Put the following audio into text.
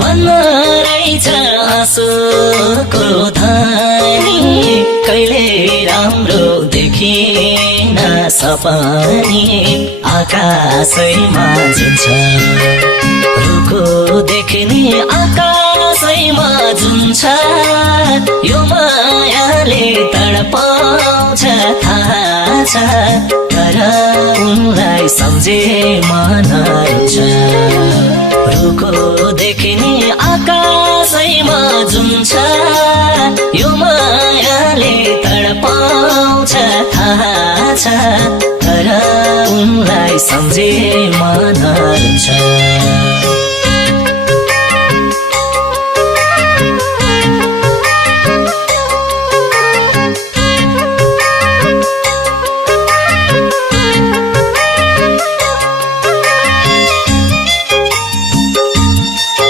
मनमा रहेछ आँसुको धानी कहिले राम्रो देखिन सपनी आकाशैमा जुन्छ रुखो देख्ने आकाशैमा जुन्छ यो मायाले तडपाउँछ थाहा छ तर उनलाई सम्झे मन रुन्छ रुखो देख्ने आकाशैमा जुन्छ यो मायाले तडपाउँछ थाहा छ तर उनलाई सम्झे मन रुन्छ